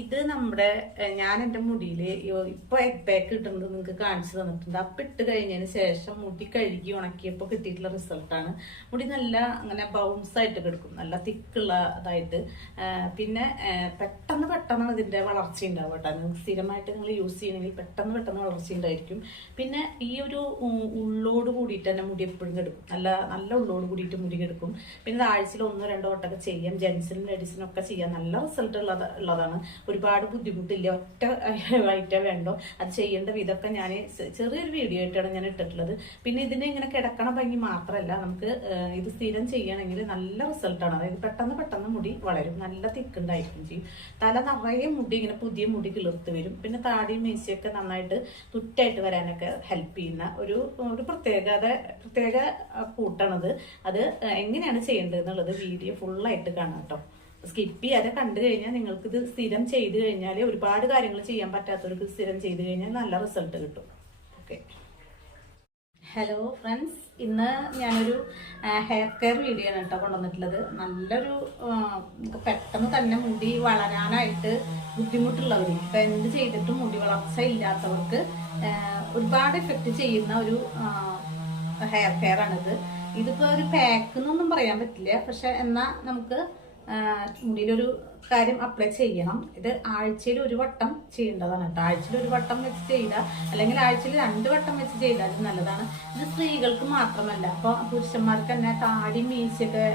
ഇത് നമ്മുടെ ഞാൻ എൻ്റെ മുടിയിൽ ഇപ്പൊ എഗ് പാക്ക് കിട്ടുന്നത് നിങ്ങൾക്ക് കാണിച്ചു തന്നിട്ടുണ്ട്. അപ്പം ഇട്ട് കഴിഞ്ഞതിന് ശേഷം മുടി കഴുകി ഉണക്കിയപ്പോൾ കിട്ടിയിട്ടുള്ള റിസൾട്ടാണ്. മുടി നല്ല അങ്ങനെ ബൗൺസ് ആയിട്ട് കിടക്കും, നല്ല തിക്കുള്ള ഇതായിട്ട്. പിന്നെ പെട്ടെന്ന് ഇതിന്റെ വളർച്ച ഉണ്ടാവും കേട്ടോ. നിങ്ങൾക്ക് സ്ഥിരമായിട്ട് നിങ്ങൾ യൂസ് ചെയ്യണമെങ്കിൽ പെട്ടെന്ന് വളർച്ച ഉണ്ടായിരിക്കും. പിന്നെ ഈ ഒരു ഉള്ളോട് കൂടിയിട്ട് തന്നെ മുടി എപ്പോഴും കിടക്കും, നല്ല ഉള്ളോട് കൂടിയിട്ട് മുടി കിടക്കും. പിന്നെ ആഴ്ചയിൽ 1-2 വട്ടമൊക്കെ ചെയ്യാം. ജെൻസിനും ലേഡീസിനും ഒക്കെ ചെയ്യാം. നല്ല റിസൾട്ട് ഉള്ളതാണ്. ഒരുപാട് ബുദ്ധിമുട്ടില്ല, ഒറ്റ ആയിട്ടേ വേണ്ടോ. അത് ചെയ്യേണ്ട വിധമൊക്കെ ഞാൻ ചെറിയൊരു വീഡിയോ ആയിട്ടാണ് ഞാൻ ഇട്ടിട്ടുള്ളത്. പിന്നെ ഇതിനെ ഇങ്ങനെ കിടക്കണ ഭംഗി മാത്രമല്ല, നമുക്ക് ഇത് സ്ഥിരം ചെയ്യണമെങ്കിൽ നല്ല റിസൾട്ടാണ്. അതായത് പെട്ടെന്ന് മുടി വളരും, നല്ല തിക്കുണ്ടായിരിക്കും ചെയ്യും. തല നിറയെ മുടി ഇങ്ങനെ പുതിയ മുടി കിളിർത്ത് വരും. പിന്നെ താടിയും മീശയൊക്കെ നന്നായിട്ട് തുറ്റായിട്ട് വരാനൊക്കെ ഹെൽപ്പ് ചെയ്യുന്ന ഒരു പ്രത്യേക കൂട്ടാണത്. അത് എങ്ങനെയാണ് ചെയ്യേണ്ടത് എന്നുള്ളത് വീഡിയോ ഫുള്ളായിട്ട് കാണാം കേട്ടോ. സ്കിപ്പ് ചെയ്യാതെ കണ്ടു കഴിഞ്ഞാൽ നിങ്ങൾക്ക് ഇത് സ്ഥിരം ചെയ്ത് കഴിഞ്ഞാൽ ഒരുപാട് കാര്യങ്ങൾ ചെയ്യാൻ പറ്റാത്തവർക്ക് സ്ഥിരം ചെയ്ത് കഴിഞ്ഞാൽ നല്ല റിസൾട്ട് കിട്ടും. ഓക്കെ, ഹലോ ഫ്രണ്ട്സ്, ഇന്ന് ഞാനൊരു ഹെയർ കെയർ വീഡിയോ ആണ് കേട്ടോ കൊണ്ടുവന്നിട്ടുള്ളത്. നല്ലൊരു പെട്ടെന്ന് തന്നെ മുടി വളരാനായിട്ട് ബുദ്ധിമുട്ടുള്ളവർ, ഇപ്പം എന്ത് ചെയ്തിട്ടും മുടി വളർച്ച ഇല്ലാത്തവർക്ക് ഒരുപാട് എഫക്റ്റ് ചെയ്യുന്ന ഒരു ഹെയർ കെയർ ആണിത്. ഇതിപ്പോൾ ഒരു പാക്ക് എന്നൊന്നും പറയാൻ പറ്റില്ല, പക്ഷെ എന്നാൽ നമുക്ക് മുടിയിലൊരു കാര്യം അപ്ലൈ ചെയ്യണം. ഇത് ആഴ്ചയിൽ 1 വട്ടം ചെയ്യേണ്ടതാണ് കേട്ടോ. ആഴ്ചയിൽ 1 വട്ടം വെച്ച് ചെയ്താൽ, അല്ലെങ്കിൽ ആഴ്ചയിൽ 2 വട്ടം വെച്ച് ചെയ്താലും നല്ലതാണ്. ഇത് സ്ത്രീകൾക്ക് മാത്രമല്ല, അപ്പോൾ പുരുഷന്മാർക്ക് തന്നെ താടി മീശയൊക്കെ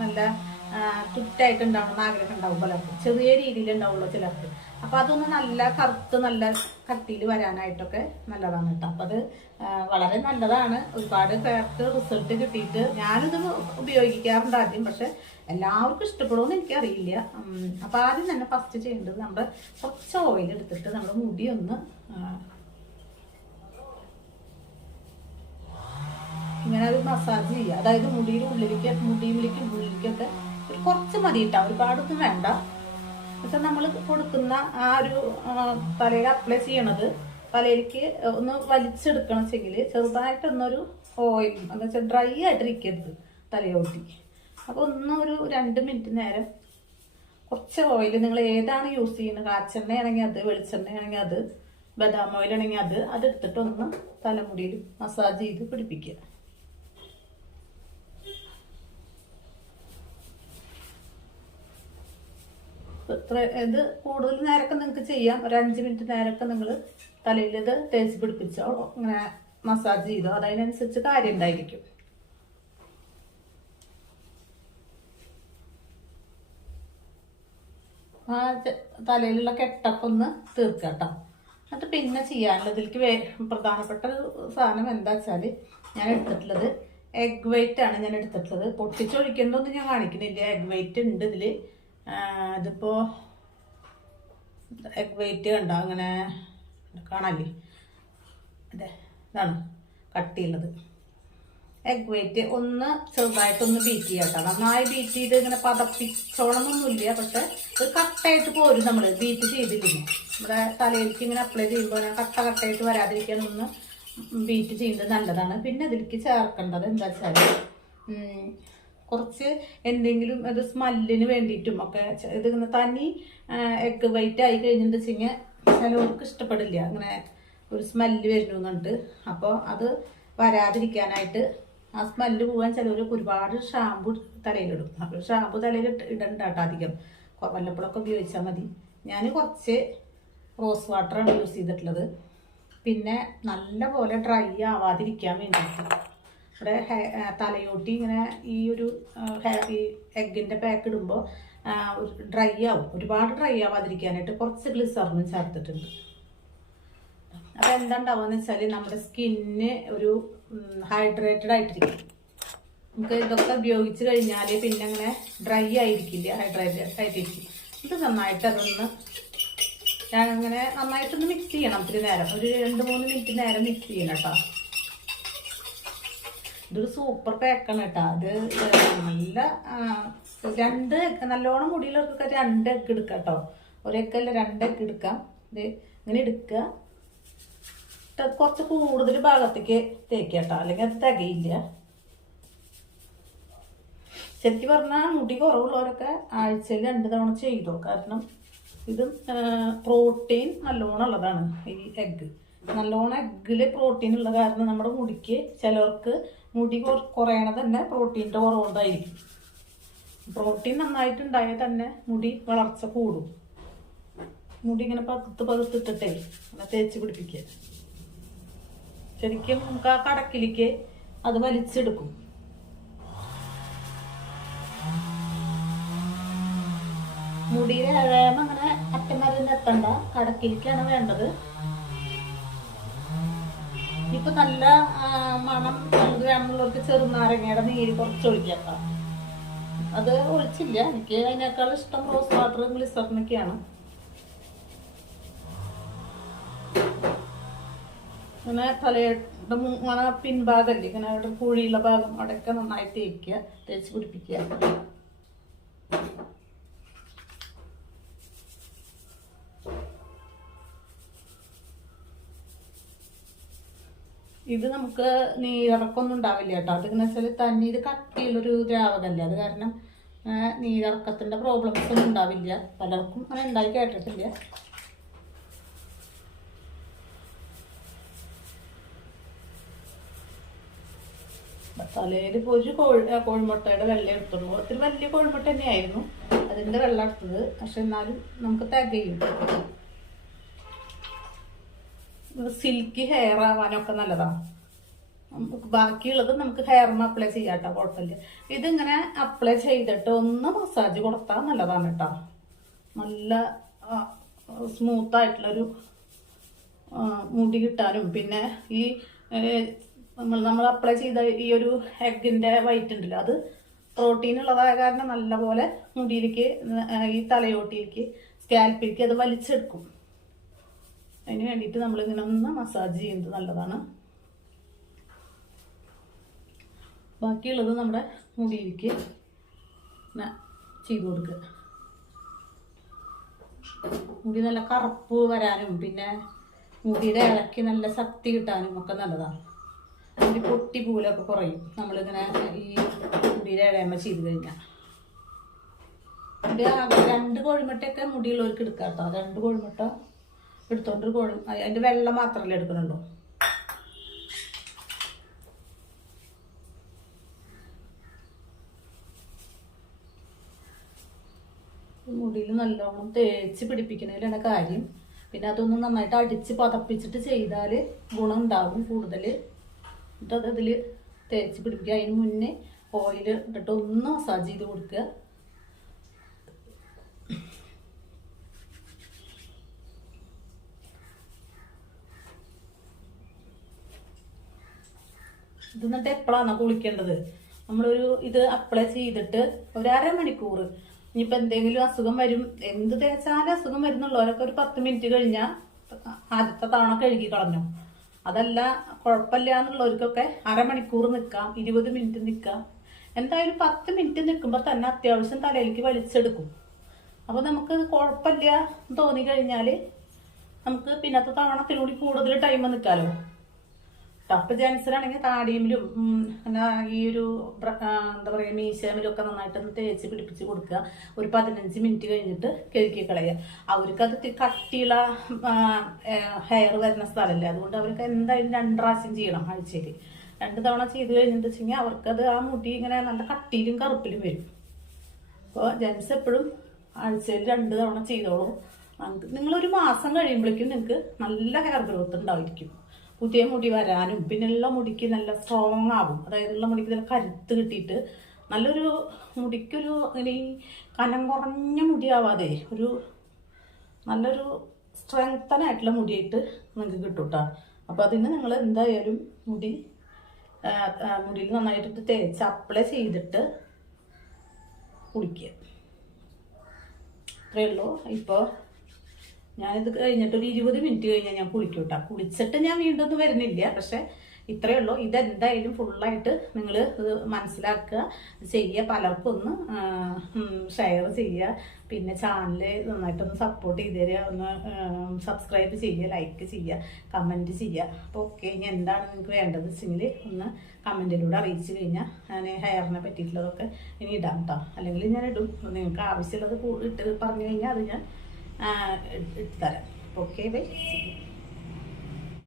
നല്ല തുറ്റായിട്ടുണ്ടാവണമെന്ന് ആഗ്രഹം ഉണ്ടാവും പലർക്കും. ചെറിയ രീതിയിൽ ഉണ്ടാവുള്ളൂ ചിലർക്ക്. അപ്പൊ അതൊന്ന് നല്ല കറുത്ത് നല്ല കട്ടിയിൽ വരാനായിട്ടൊക്കെ നല്ലതാണ് കേട്ടോ. അപ്പൊ അത് വളരെ നല്ലതാണ്. ഒരുപാട് പേർക്ക് റിസൾട്ട് കിട്ടിയിട്ട് ഞാനിത് ഉപയോഗിക്കാറുണ്ട് ആദ്യം, പക്ഷെ എല്ലാവർക്കും ഇഷ്ടപ്പെടുമെന്ന് എനിക്കറിയില്ല. അപ്പൊ ആദ്യം തന്നെ ഫസ്റ്റ് ചെയ്യേണ്ടത് നമ്മുടെ കുറച്ച് ഓയിൽ എടുത്തിട്ട് നമ്മുടെ മുടി ഒന്ന് ഇങ്ങനെ ഒരു മസാജ് ചെയ്യുക. അതായത് മുടിയിലേക്കൊക്കെ ഒരു കുറച്ച് മതി കേട്ടോ, ഒരുപാടൊന്നും വേണ്ട. പക്ഷെ നമ്മൾ കൊടുക്കുന്ന ആ ഒരു തലയിൽ അപ്ലൈ ചെയ്യണത് തലയിലേക്ക് ഒന്ന് വലിച്ചെടുക്കണം വെച്ചെങ്കിൽ ചെറുതായിട്ടൊന്നൊരു ഓയിൽ എന്ന് വെച്ചാൽ ഡ്രൈ ആയിട്ടിരിക്കരുത് തലയോട്ടി. അപ്പോൾ ഒരു 2 മിനിറ്റ് നേരം കുറച്ച് ഓയിൽ, നിങ്ങൾ ഏതാണ് യൂസ് ചെയ്യുന്നത്, കാച്ചെണ്ണയാണെങ്കിൽ അത്, വെളിച്ചെണ്ണയാണെങ്കിൽ അത്, ബദാം ഓയിലാണെങ്കിൽ അത് എടുത്തിട്ടൊന്ന് തലമുടിയിൽ മസാജ് ചെയ്ത് പിടിപ്പിക്കുക. ഇത് കൂടുതൽ നേരമൊക്കെ നിങ്ങൾക്ക് ചെയ്യാം. ഒരു 5 മിനിറ്റ് നേരമൊക്കെ നിങ്ങൾ തലയിൽ ഇത് തേച്ച് പിടിപ്പിച്ചോ, ഇങ്ങനെ മസാജ് ചെയ്തോ, അതതിനനുസരിച്ച് കാര്യം ഉണ്ടായിരിക്കും. ആ തലയിലുള്ള കെട്ടൊക്കെ ഒന്ന് തീർക്കട്ടോ. എന്നിട്ട് പിന്നെ ചെയ്യാനുള്ളതിലേക്ക് പ്രധാനപ്പെട്ട സാധനം എന്താ വെച്ചാൽ ഞാൻ എടുത്തിട്ടുള്ളത് എഗ് വൈറ്റ് ആണ്. ഞാൻ എടുത്തിട്ടുള്ളത് പൊട്ടിച്ചൊഴിക്കേണ്ടതൊന്നും ഞാൻ കാണിക്കുന്നില്ല. എഗ് വൈറ്റ് ഉണ്ട് ഇതിൽ. ഇതിപ്പോ എഗ് വൈറ്റ് കണ്ടോ, അങ്ങനെ കാണാല്ലേ, അതെ ഇതാണ് കട്ടിയുള്ളത്. എഗ് വൈറ്റ് ഒന്ന് ചെറുതായിട്ടൊന്ന് ബീറ്റ് ചെയ്യാം കേട്ടോ. നന്നായി ബീറ്റ് ചെയ്ത് ഇങ്ങനെ പതപ്പിച്ചോളന്നൊന്നുമില്ല, പക്ഷെ ഇത് കട്ടായിട്ട് പോരും. നമ്മൾ ബീറ്റ് ചെയ്തിരിക്കുന്നു നമ്മുടെ തലയിലേക്ക് ഇങ്ങനെ അപ്ലൈ ചെയ്യുമ്പോൾ കട്ടായിട്ട് വരാതിരിക്കാൻ ഒന്ന് ബീറ്റ് ചെയ്യുന്നത് നല്ലതാണ്. പിന്നെ അതിലേക്ക് ചേർക്കേണ്ടത് എന്താ വെച്ചാൽ കുറച്ച് എന്തെങ്കിലും ഒരു സ്മെല്ലിന് വേണ്ടിയിട്ടും ഒക്കെ. ഇത് തനി എഗ് വൈറ്റ് ആയി കഴിഞ്ഞിട്ട് വെച്ചാൽ ചിലവർക്ക് ഇഷ്ടപ്പെടില്ല, അങ്ങനെ ഒരു സ്മെല്ല് വരുന്നു എന്നിട്ട്. അപ്പോൾ അത് വരാതിരിക്കാനായിട്ട്, ആ സ്മെല്ല് പോകാൻ ചിലവർക്ക് ഒരുപാട് ഷാമ്പു തലയിലിടും. അപ്പോൾ ഷാമ്പു തലയിൽ ഇടണ്ട കേട്ടോ അധികം, വല്ലപ്പോഴൊക്കെ ഉപയോഗിച്ചാൽ മതി. ഞാൻ കുറച്ച് റോസ് വാട്ടറാണ് യൂസ് ചെയ്തിട്ടുള്ളത്. പിന്നെ നല്ല പോലെ ഡ്രൈ ആവാതിരിക്കാൻ വേണ്ടിയിട്ട് ഇവിടെ തലയോട്ടി ഇങ്ങനെ ഈ എഗ്ഗിൻ്റെ പാക്ക് ഇടുമ്പോൾ ഡ്രൈ ആവും. ഒരുപാട് ഡ്രൈ ആവാതിരിക്കാനായിട്ട് കുറച്ച് ഗ്ലിസറിനും ചേർത്തിട്ടുണ്ട്. അപ്പം എന്താ ഉണ്ടാവുക വെച്ചാൽ നമ്മുടെ സ്കിന്ന് ഒരു ഹൈഡ്രേറ്റഡ് ആയിട്ടിരിക്കും. നമുക്ക് ഇതൊക്കെ ഉപയോഗിച്ച് കഴിഞ്ഞാൽ പിന്നെ അങ്ങനെ ഡ്രൈ ആയിരിക്കില്ല, ഹൈഡ്രേറ്റഡ് ആയിട്ടിരിക്കും. ഇത് നന്നായിട്ട് അങ്ങനെ നന്നായിട്ടൊന്ന് മിക്സ് ചെയ്യണം. ഇത്തിരി നേരം, ഒരു 2-3 മിനിറ്റ് നേരം മിക്സ് ചെയ്യണം കേട്ടോ. ഇതൊരു സൂപ്പർ പാക്കാണ് കേട്ടോ. അത് നല്ല 2 നല്ലോണം മുടിയിലൊക്കെ 2 എഗ്ഗ് എടുക്കാം കേട്ടോ. 1 എഗ്ഗല്ല 2 എഗ്ഗ് എടുക്കാം. ഇത് ഇങ്ങനെ എടുക്കുക, കുറച്ച് കൂടുതൽ ഭാഗത്തേക്ക് തേക്കുക കേട്ടോ, അല്ലെങ്കിൽ അത് തികയില്ല. ശരിക്കും പറഞ്ഞാൽ മുടി കുറവുള്ളവരൊക്കെ ആഴ്ചയിൽ 2 തവണ ചെയ്തോ. കാരണം ഇത് പ്രോട്ടീൻ നല്ലോണം ഉള്ളതാണ് ഈ എഗ്ഗ്. നല്ലോണം എഗ്ഗിൽ പ്രോട്ടീൻ ഉള്ള കാരണം നമ്മുടെ മുടിക്ക് ചിലർക്ക് മുടി കുറയണത് തന്നെ പ്രോട്ടീൻ്റെ കുറവുകൊണ്ടായിരിക്കും. പ്രോട്ടീൻ നന്നായിട്ടുണ്ടായാൽ തന്നെ മുടി വളർച്ച കൂടും. മുടി ഇങ്ങനെ പകുത്തിട്ടിട്ടേ അങ്ങനെ തേച്ച് പിടിപ്പിക്കുക. ശരിക്കും നമുക്ക് ആ കടക്കിലേക്ക് അത് വലിച്ചെടുക്കും. മുടിയിലെ ഇഴയമ അങ്ങനെ അറ്റമരുന്ന് എത്തണ്ട, കടക്കിലേക്കാണ് വേണ്ടത്. ഇപ്പൊ നല്ല മണം വേണമെന്നുള്ളവർക്ക് ചെറുനാരങ്ങയുടെ നീര് കുറച്ചൊഴിക്കാം. അത് ഒഴിച്ചില്ല, എനിക്ക് അതിനേക്കാൾ ഇഷ്ടം റോസ് വാട്ടർ ഗ്ലിസറിനൊക്കെയാണ്. ഇങ്ങനെ തലയുടെ പിൻഭാഗല്ലേ, ഇങ്ങനെ അവിടെ കുഴിയുള്ള ഭാഗം അവിടെയൊക്കെ നന്നായി തേച്ച് പിടിപ്പിക്കുക. ഇത് നമുക്ക് നീരിറക്കൊന്നും ഉണ്ടാവില്ല കേട്ടോ. അതെന്ന് വെച്ചാൽ തന്നെ ഇത് കട്ടിയുള്ളൊരു ദ്രാവകമല്ലേ, അത് കാരണം നീരിറക്കത്തിൻ്റെ പ്രോബ്ലംസ് ഒന്നും ഉണ്ടാവില്ല. പലർക്കും അങ്ങനെ ഉണ്ടായി കേട്ടിട്ടില്ല. തലയിൽ ഇപ്പോൾ ഒരു കോഴിമുട്ടയുടെ വെള്ളം എടുത്തുള്ളൂ. ഒത്തിരി വലിയ കോഴിമുട്ട തന്നെയായിരുന്നു അതിൻ്റെ വെള്ളം എടുത്തത്. പക്ഷെ എന്നാലും നമുക്ക് തികയും. സിൽക്കി ഹെയർ ആവാനൊക്കെ നല്ലതാണ്. ബാക്കിയുള്ളത് നമുക്ക് ഹെയറിന് അപ്ലൈ ചെയ്യാം കേട്ടോ, കുഴപ്പമില്ല. ഇതിങ്ങനെ അപ്ലൈ ചെയ്തിട്ട് ഒന്ന് മസാജ് കൊടുത്താൽ നല്ലതാണ് കേട്ടോ. നല്ല സ്മൂത്തായിട്ടുള്ളൊരു മുടി കിട്ടാനും പിന്നെ ഈ നമ്മൾ അപ്ലൈ ചെയ്ത ഈ ഒരു എഗ്ഗിൻ്റെ വൈറ്റ് ഉണ്ടല്ലോ, അത് പ്രോട്ടീൻ ഉള്ളതായ കാരണം നല്ലപോലെ മുടിയിലേക്ക് ഈ തലയോട്ടിയിലേക്ക് സ്കാൽപ്പിലേക്ക് അത് വലിച്ചെടുക്കും. അതിന് വേണ്ടിയിട്ട് നമ്മളിങ്ങനെ ഒന്ന് മസാജ് ചെയ്യുന്നത് നല്ലതാണ്. ബാക്കിയുള്ളത് നമ്മുടെ മുടിയിലേക്ക് ചെയ്ത് കൊടുക്കുക. മുടി നല്ല കറുപ്പ് വരാനും പിന്നെ മുടിയുടെ ഇളക്കി നല്ല ശക്തി കിട്ടാനും ഒക്കെ നല്ലതാണ്. മുടി പൊട്ടി പൂലൊക്കെ കുറയും നമ്മളിങ്ങനെ ഈ മുടിയുടെ ഇഴയമ്മ ചെയ്ത് കഴിഞ്ഞാൽ. മുടി 2 കോഴിമുട്ടയൊക്കെ മുടിയുള്ളവർക്ക് എടുക്കാം കേട്ടോ. 2 കോഴിമുട്ട എടുത്തോണ്ട് അതിൻ്റെ വെള്ളം മാത്രമല്ലേ എടുക്കണുള്ളൂ. മുടിയിൽ നല്ലോണം തേച്ച് പിടിപ്പിക്കുന്നതിലാണ് കാര്യം. പിന്നെ അതൊന്നും നന്നായിട്ട് അടിച്ച് പതപ്പിച്ചിട്ട് ചെയ്താൽ ഗുണം ഉണ്ടാകും കൂടുതൽ. എന്നിട്ട് അത് ഇതിൽ തേച്ച് പിടിപ്പിക്കുക. അതിന് മുന്നേ ഓയിൽ ഇട്ടിട്ട് ഒന്ന് മസാജ് ചെയ്ത് കൊടുക്കുക. ഇത് എന്നിട്ട് എപ്പോഴാണ് കുളിക്കേണ്ടത്? ഇത് അപ്ലൈ ചെയ്തിട്ട് ഒരു അരമണിക്കൂർ, ഇനിയിപ്പോൾ എന്തെങ്കിലും അസുഖം വരും, എന്ത് തേച്ചാലും അസുഖം വരുന്നുള്ളവരൊക്കെ ഒരു 10 മിനിറ്റ് കഴിഞ്ഞാൽ ആദ്യത്തെ തവണ കഴുകി കളഞ്ഞു. അതല്ല കുഴപ്പമില്ല എന്നുള്ളവർക്കൊക്കെ അരമണിക്കൂർ നിൽക്കാം, 20 മിനിറ്റ് നിൽക്കാം. എന്തായാലും 10 മിനിറ്റ് നിൽക്കുമ്പോൾ തന്നെ അത്യാവശ്യം തലയിലേക്ക് വലിച്ചെടുക്കും. അപ്പോൾ നമുക്ക് കുഴപ്പമില്ല തോന്നി കഴിഞ്ഞാൽ നമുക്ക് പിന്നത്തെ തവണത്തിലൂടെ കൂടുതൽ ടൈം നിൽക്കാമല്ലോ. ടപ്പ് ജെൻസിനാണെങ്കിൽ താടിയിലും ഈ ഒരു എന്താ പറയുക മീശയിലും ഒക്കെ നന്നായിട്ടൊന്ന് തേച്ച് പിടിപ്പിച്ച് കൊടുക്കുക. ഒരു 15 മിനിറ്റ് കഴിഞ്ഞിട്ട് കഴുകി കളയുക. അവർക്കത് കട്ടിയുള്ള ഹെയർ വരുന്ന സ്ഥലമല്ലേ, അതുകൊണ്ട് അവർക്ക് എന്തായാലും 2 പ്രാവശ്യം ചെയ്യണം ആഴ്ചയിൽ. 2 തവണ ചെയ്ത് കഴിഞ്ഞിട്ട് വെച്ചെങ്കിൽ അവർക്കത് ആ മുടി ഇങ്ങനെ നല്ല കട്ടിയിലും കറുപ്പിലും വരും. അപ്പോൾ ജെൻസ് എപ്പോഴും ആഴ്ചയിൽ 2 തവണ ചെയ്തോളൂ. നിങ്ങളൊരു മാസം കഴിയുമ്പോഴേക്കും നിങ്ങൾക്ക് നല്ല ഹെയർ ഗ്രോത്ത് ഉണ്ടായിരിക്കും. പുതിയ മുടി വരാനും പിന്നെ ഉള്ള മുടിക്ക് നല്ല സ്ട്രോങ് ആകും. അതായത് ഉള്ള മുടിക്ക് നല്ല കരുത്ത് കിട്ടിയിട്ട് നല്ലൊരു മുടിക്കൊരു ഇങ്ങനെ ഈ കനം കുറഞ്ഞ മുടിയാവാതെ ഒരു നല്ലൊരു സ്ട്രെങ്തനായിട്ടുള്ള മുടിയായിട്ട് നിങ്ങൾക്ക് കിട്ടും കേട്ടോ. അപ്പോൾ അതിന് നിങ്ങൾ എന്തായാലും മുടിയിൽ നന്നായിട്ട് തേച്ച് അപ്ലൈ ചെയ്തിട്ട് കുളിക്കുക. അത്രയേ ഉള്ളൂ. ഇപ്പോൾ ഞാനിത് കഴിഞ്ഞിട്ട് ഒരു 20 മിനിറ്റ് കഴിഞ്ഞാൽ ഞാൻ കുളിക്കും കേട്ടോ. കുളിച്ചിട്ട് ഞാൻ വീണ്ടും ഒന്നും വരുന്നില്ല. പക്ഷെ ഇത്രയേ ഉള്ളൂ. ഇതെന്തായാലും ഫുള്ളായിട്ട് നിങ്ങൾ ഇത് മനസ്സിലാക്കുക, ചെയ്യുക. പലർക്കും ഒന്ന് ഷെയർ ചെയ്യുക. പിന്നെ ചാനൽ നന്നായിട്ടൊന്ന് സപ്പോർട്ട് ചെയ്ത് തരിക. ഒന്ന് സബ്സ്ക്രൈബ് ചെയ്യുക, ലൈക്ക് ചെയ്യുക, കമൻറ്റ് ചെയ്യുക. അപ്പോൾ ഓക്കെ, ഇനി എന്താണ് നിങ്ങൾക്ക് വേണ്ടത് വെച്ചെങ്കിൽ ഒന്ന് കമൻറ്റിലൂടെ അറിയിച്ചു കഴിഞ്ഞാൽ ഞാൻ ഹെയറിനെ പറ്റിയിട്ടുള്ളതൊക്കെ ഇനി ഇടാം കേട്ടോ. അല്ലെങ്കിൽ ഞാൻ ഇടും. നിങ്ങൾക്ക് ആവശ്യമുള്ളത് ഇട്ട് പറഞ്ഞു കഴിഞ്ഞാൽ അത് ഞാൻ ഇട്ട് തരാം. Okay bye.